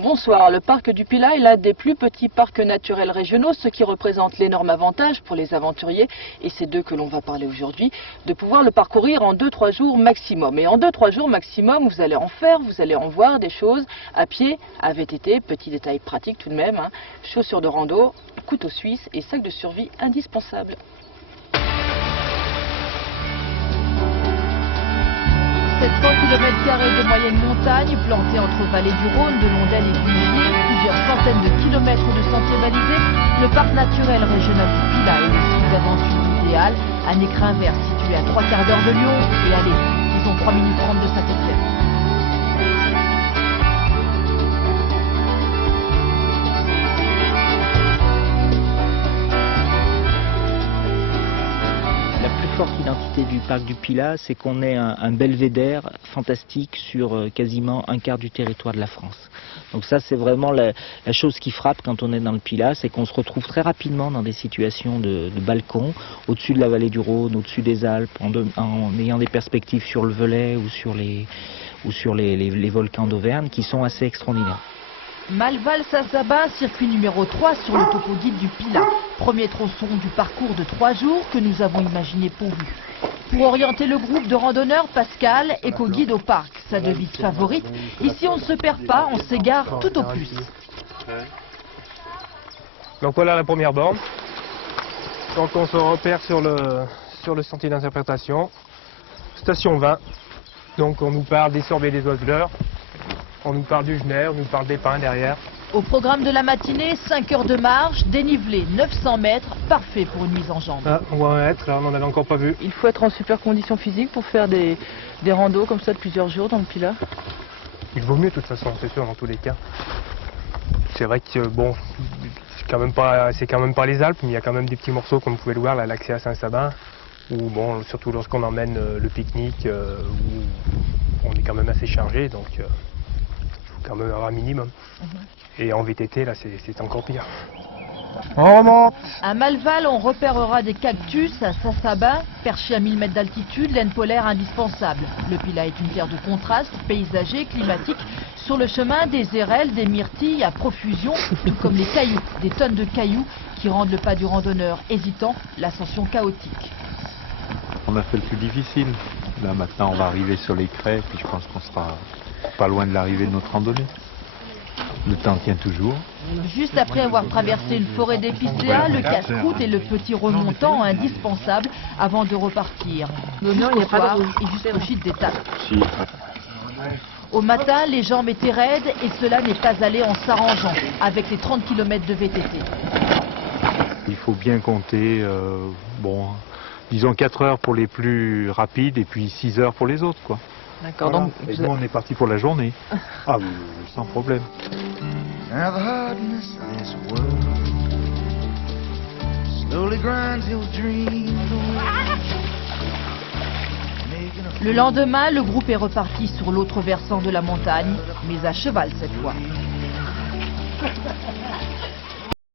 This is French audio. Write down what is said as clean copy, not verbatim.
Bonsoir. Le parc du Pilat est l'un des plus petits parcs naturels régionaux, ce qui représente l'énorme avantage pour les aventuriers, et c'est d'eux que l'on va parler aujourd'hui, de pouvoir le parcourir en 2-3 jours maximum. Et en 2-3 jours maximum, vous allez en faire, vous allez en voir des choses à pied, à VTT, petit détail pratique tout de même, chaussures de rando, couteau suisse et sac de survie indispensable. Cette 100 km² de moyenne montagne, plantée entre vallées du Rhône, de l'Ondelle et du Millier, plusieurs centaines de kilomètres de sentiers balisés, le parc naturel régional du Pilat est le site d'aventure idéal. Un écrin vert situé à 3/4 d'heure de Lyon et allez, disons 3 minutes 30 de Saint-Étienne. La forte identité du parc du Pilat, c'est qu'on est un belvédère fantastique sur quasiment 1/4 du territoire de la France. Donc ça, c'est vraiment la chose qui frappe quand on est dans le Pilat, c'est qu'on se retrouve très rapidement dans des situations de balcon, au-dessus de la vallée du Rhône, au-dessus des Alpes, en ayant des perspectives sur le Velay ou sur les volcans d'Auvergne qui sont assez extraordinaires. Malval-Saint-Sabin, circuit numéro 3 sur le topo-guide du Pilat. Premier tronçon du parcours de 3 jours que nous avons imaginé pour vous. Pour orienter le groupe de randonneurs, Pascal, éco-guide au parc. Sa devise favorite, ici on ne se perd pas, on s'égare tout au plus. Donc voilà la première borne. Donc on se repère sur le sentier d'interprétation. Station 20. Donc on nous parle des sorbets des oiseleurs. On nous parle du Genet, on nous parle des pins derrière. Au programme de la matinée, 5 heures de marche, dénivelé 900 mètres, parfait pour une mise en jambe. Ah, on va en être, là on n'en avait encore pas vu. Il faut être en super condition physique pour faire des randos comme ça de plusieurs jours dans le Pilat. Il vaut mieux de toute façon, c'est sûr, dans tous les cas. C'est vrai que bon, c'est quand même pas les Alpes, mais il y a quand même des petits morceaux, comme vous pouvez le voir, là, l'accès à Saint-Sabin, où bon, surtout lorsqu'on emmène le pique-nique, où on est quand même assez chargé, donc il faut quand même avoir un minimum. Et en VTT, là, c'est encore pire. On remonte. À Malval, on repérera des cactus. À Saint-Sabin, perché à 1000 mètres d'altitude, laine polaire indispensable. Le Pilat est une terre de contraste, paysager, climatique. Sur le chemin, des érelles, des myrtilles à profusion, tout comme les cailloux, des tonnes de cailloux qui rendent le pas du randonneur hésitant, l'ascension chaotique. On a fait le plus difficile. Là maintenant on va arriver sur les crêtes et je pense qu'on sera pas loin de l'arrivée de notre randonnée. Le temps tient toujours. Juste après avoir traversé une forêt d'épicéas, le casse-croûte et le petit remontant indispensables avant de repartir. Jusqu'au soir et jusqu'au gîte d'étape. Si. Au matin, les jambes étaient raides et cela n'est pas allé en s'arrangeant avec les 30 km de VTT. Il faut bien compter, disons 4 heures pour les plus rapides et puis 6 heures pour les autres, quoi. D'accord, Voilà. donc Et nous, on est parti pour la journée. Ah oui, sans problème. Le lendemain, le groupe est reparti sur l'autre versant de la montagne, mais à cheval cette fois.